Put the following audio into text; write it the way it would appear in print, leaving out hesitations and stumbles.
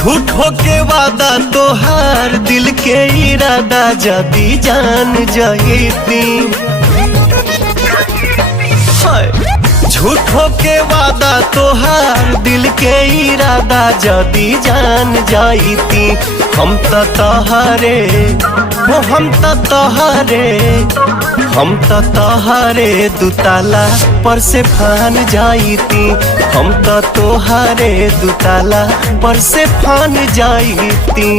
झूठो के वादा तोहार दिल के इरादा जदी जान जाती। झूठो के वादा तोहार दिल के इरादा जदी जान जाती। हम तो तोहरे दुताला पर से फान जाती। हम तो तोहरे दुताला पर से फान जाती।